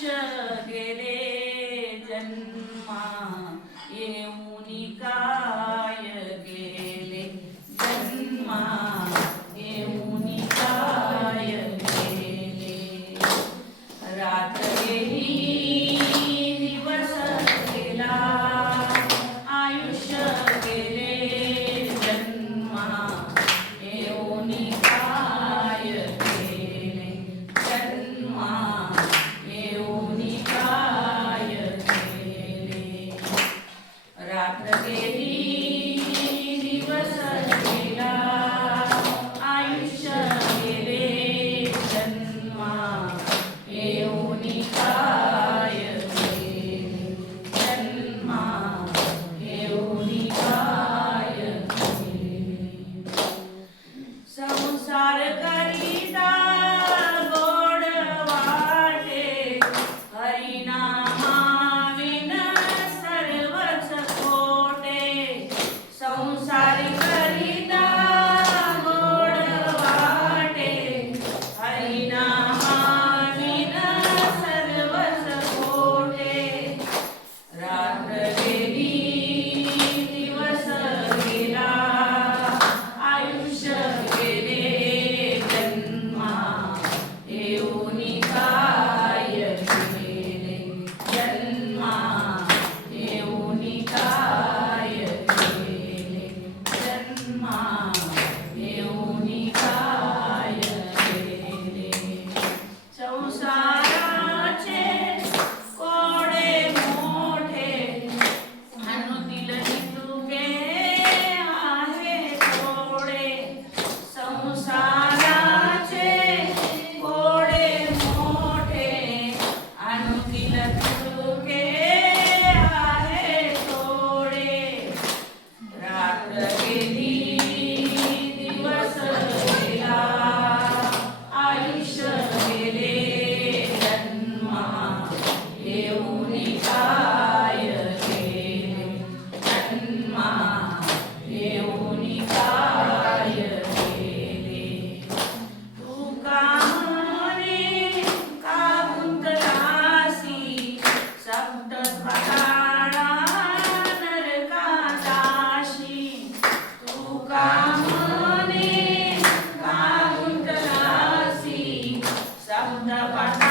आयुष्य गेले जन्मा येऊनी काय गेले जन्मा येऊनी काय गेले रात्र गेली दिवस गेला आयुष्य गेले जन्मा येऊनी काय गेले जन्मा येऊनी काय गेले रात्र गेली दिवस गेला आयुष्य गेले जन्मा येऊनी काय गेले जन्मा येऊनी काय गेले संसार करिता गोड वाटे हरिनामा विन सर्वच खोटे संसार करिता गोड वाटे हरिनामा विन सर्वच खोटे रात्र गेली दिवस गेला आयुष्य गेले जन्मा येऊनी काय गेले जन्मा येऊनी काय गेले जन्मा येऊनी काय गेले संसाराचे कोडे मोठे अनुदिल तुके आहे थोडे संसाराचे कोडे मोठे अनुदिल तुके आहे थोडे रात्र गेली दिवस गेला आयुष्य गेले जन्मा येऊनी काय गेले जन्मा येऊनी काय गेले तू का म्हणे का गुंतलासी सप्त पाताळा नरकादाशी तू का म्हणे का गुंतलासी सप्त पाताळा